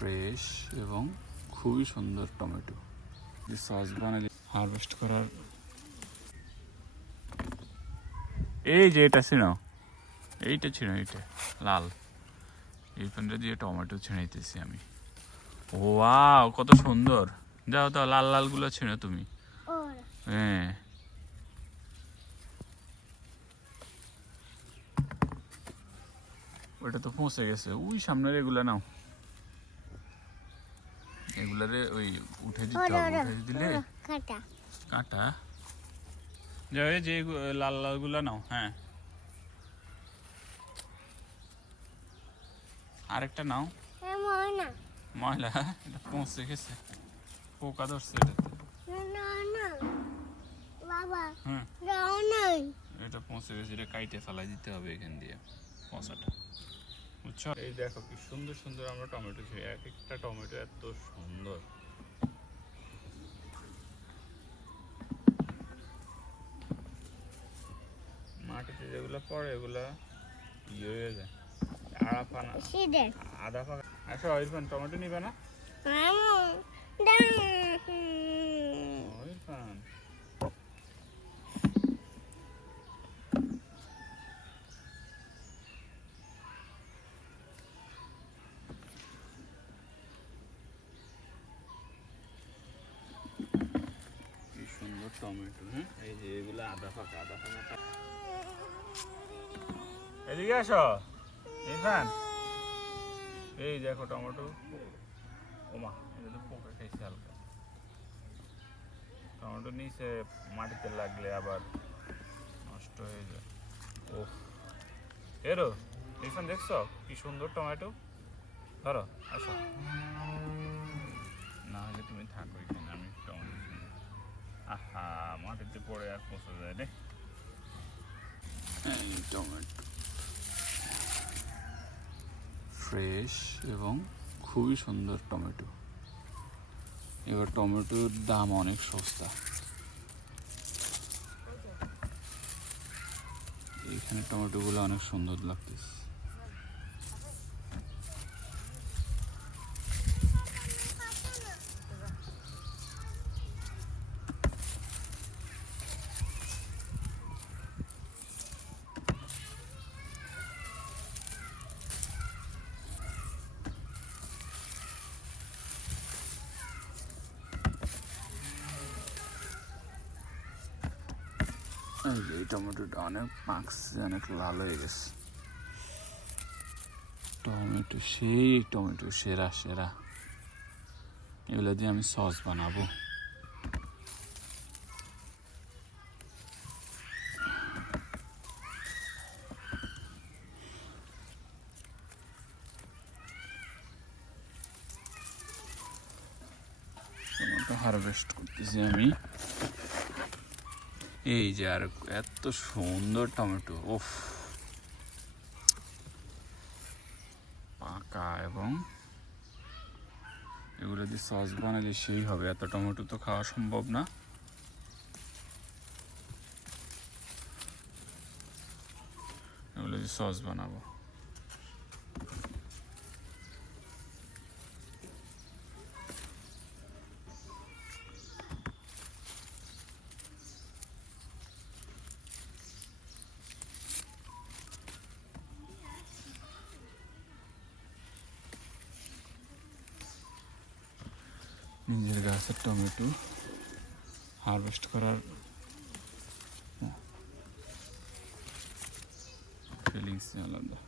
Fresh এবং খুবই সুন্দর টমেটো। সস বানালে হারভেস্ট করার এই যে এটা ছিল। এইটা ছিল এইটা, লাল। এই প্যানটা দিয়ে টমেটো ছিঁড়াইতেছি আমি। ওয়াও, কত সুন্দর। যাও দাও লাল লালগুলো ছিঁড়ো তুমি। হ্যাঁ। ওটা তো পৌঁছে গেছে। ওই সামনের এগুলা নাও। এগুলারে ওই উঠে দিতে হবে উঠে দিলে কাটা। কাটা। যে লাল লালগুলা নাও হ্যাঁ। আরেকটা নাও। ময়লা এটা পৌঁছে গেছে। পোকা ধরছে এটাতে না না। বাবা এটা পৌঁছে গেছে এটা কাইটে ফেলাই দিতে হবে এখান দিয়ে পচাটা। এই দেখো কি সুন্দর সুন্দর আমরা টমেটো খেয়ে এক একটা টমেটো এত সুন্দর। মাটিতে যেগুলো পড়ে এগুলা ইয়ে হয়ে যায়। আড়া পানা। আধা পাকা। আচ্ছা ইরফান টমেটো নিবে না এমন দাম ও, ইরফান কি সুন্দর টমেটো হ্যাঁ? এই যে এগুলো আধা ফাঁকা আধা ফাঁকা এদিকে আসো। ইরফান এই দেখো টমেটো। ওমা এটা তো পোকা খাইছে হালকা। টমেটো নিচে মাটিতে লাগলে আবার নষ্ট হয়ে যায়। ও এরো ইরফান দেখছ? কি সুন্দর টমেটো। ধরো আসো। না হলে তুমি থাকো এখানে আমি টমেটো কিনি। আহা আর যায় রে টমেটো ফ্রেশ এবং খুবই সুন্দর টমেটো। এবার টমেটোর দাম অনেক সস্তা। এখানে টমেটোগুলো অনেক সুন্দর লাগতেছে। এই টমেটোটা অনেক পাকছে অনেক লাল হয়ে গেছে। টমেটো, সেই টমেটো, সেরা সেরা। এগুলো দিয়ে আমি সস বানাবো। হারভেস্ট করতেছি আমি। এই যে আর এত সুন্দর টমেটো ওফ পাকা এবং এগুলো দিয়ে সস বানালে সেই হবে, এত টমেটো তো খাওয়া সম্ভব না। এগুলো দিয়ে সস বানাবো। নিজের গাছের টমেটো হারভেস্ট করার ফিলিংস আলাদা।